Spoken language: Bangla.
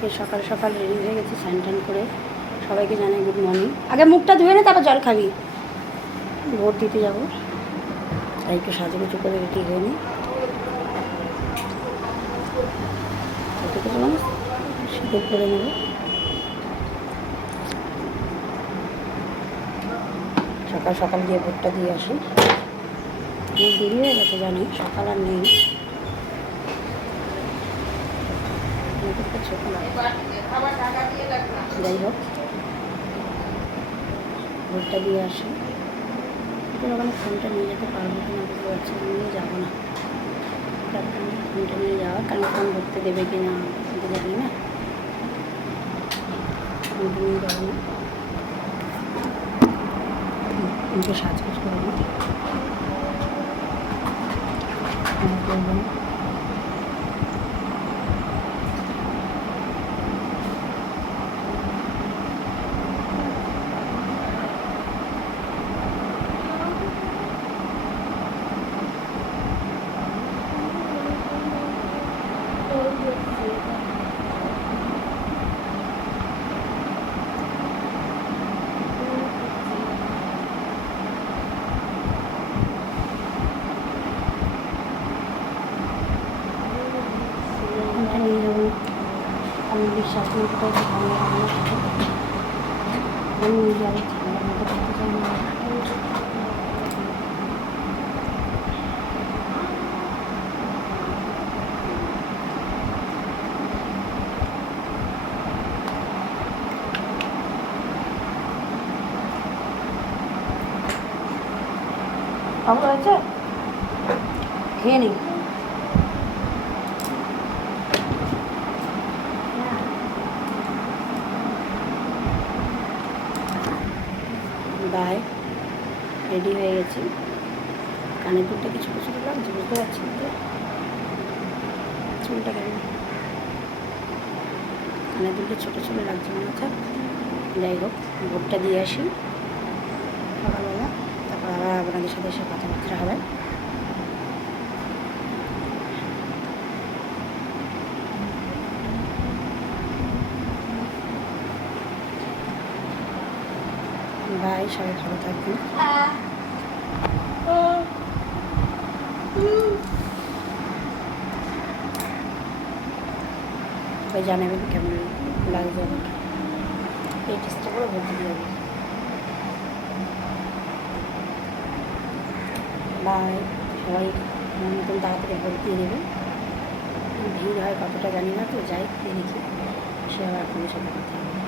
আজকে সকাল সকাল রেডি হয়ে গেছি, স্নান টান করে। সবাইকে জানাই গুড মর্নিং। আগে মুখটা ধুয়ে নে, তারপর জল খাবি। ভোট দিতে যাবো, তাই একটু সাজুগুজু করে রেডি হয়ে নি। সিঁদুর করে নেব। সকাল সকাল গিয়ে ভোটটা দিয়ে আসি। অনেক দেরি হয়ে গেছে জানি, সকাল আর নেই। যাই হোক, ভোটটা দিয়ে আসি। ওখানে ফোনটা নিয়ে যেতে পারবো কিনা বুঝতে পারছি, নিয়ে যাবো না। ফোনটা নিয়ে যাওয়া, কারণ ফোন ধরতে দেবে কি না জানি না। ফোনটা নিয়ে যাবো না, কিন্তু সাজগোজ করবো করবো না। নিয়ে যাবো, আমি বিশ্বাস করতে ঠান্ডা রান্না আমি নিয়ে যাবো। ঠান্ডার মধ্যে করতে চাই না। খবর হয়েছে, খেয়ে নিই। বাই, রেডি হয়ে গেছি। কানের দুলটা কিছু কিছু লাগছে, বুঝতে পারছি না। চুলটা কেন কানের দুলটা ছোটো ছোটো লাগছে মনে হচ্ছে। যাই হোক, ভোটটা দিয়ে আসি সকালবেলা, তারপর আবার আপনাদের সাথে এসে কথাবার্তা হবে। বাই, সবাই ভালো থাকবেন। সবাই জানাবেন কেমন লাগছে আমাকে। এই টেস্টটা করে ভোট দিয়ে যাবে। বাই, সবাই মতন তাড়াতাড়ি ভোট দিয়ে দেবেন। ভিড় হয় কতটা জানি না, তো যাই দিয়ে দেখি, সে আবার আপনাদের সাথে কথা হবে।